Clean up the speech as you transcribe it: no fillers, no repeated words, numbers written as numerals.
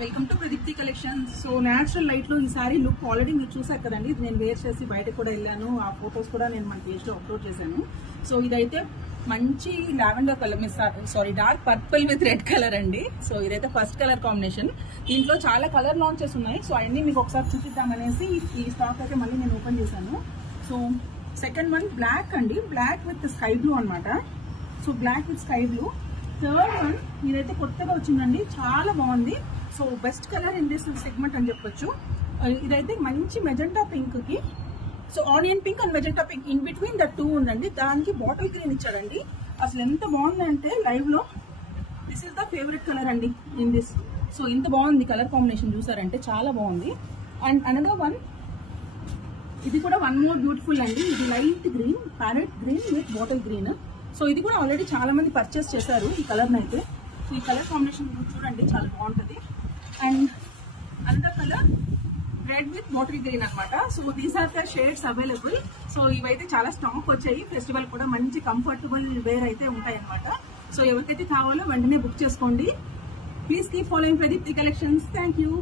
Welcome to Pradeepti collections. So natural light లో ఈ sorry look already మీరు చూసారు కదండి. ఇది నేను వేర్ చేసి బయటకు కూడా వెళ్ళాను, ఆ ఫొటోస్ కూడా నేను మన పేజ్ లో అప్లోడ్ చేశాను. సో ఇదైతే మంచి lavender colour, sorry dark purple with red colour అండి. సో ఇదైతే ఫస్ట్ కలర్ కాంబినేషన్. దీంట్లో చాలా కలర్ లాంచెస్ ఉన్నాయి. సో అన్ని మీకు ఒకసారి చూపిద్దామనేసి ఈ స్టాక్ అయితే మళ్ళీ నేను ఓపెన్ చేశాను. సో సెకండ్ వన్ బ్లాక్ అండి, బ్లాక్ విత్ స్కై బ్లూ అనమాట. So black with sky blue. Third one ఇదైతే కొత్తగా వచ్చిందండి, చాలా బాగుంది. So best colour in this segment అని చెప్పొచ్చు. ఇదైతే మంచి మెజెంటా పింక్ కి, so onion pink and magenta pink in between the two ఉందండి. దానికి బాటిల్ గ్రీన్ ఇచ్చాడండి. అసలు ఎంత బాగుందంటే లైవ్ లో this is the favourite colour అండి ఇన్ దిస్. సో ఇంత బాగుంది కలర్ కాంబినేషన్, చూసారంటే చాలా బాగుంది. అండ్ అనదర్ వన్, ఇది కూడా వన్ మోర్ బ్యూటిఫుల్ అండి. ఇది light green, parrot green with bottle green. So ఇది కూడా ఆల్రెడీ చాలా మంది పర్చేస్ చేశారు ఈ కలర్ అయితే. సో ఈ కలర్ కాంబినేషన్ చూడండి, చాలా బాగుంటది. And another colour red with bottle green అనమాట. So these are the shades available. So ఇవైతే చాలా స్టాక్ వచ్చాయి. ఫెస్టివల్ కూడా మంచి కంఫర్టబుల్ వేర్ అయితే ఉంటాయి అనమాట. సో ఎవరికైతే కావాలో వెంటనే బుక్ చేసుకోండి. Please keep following Pradeepti collections. Thank you.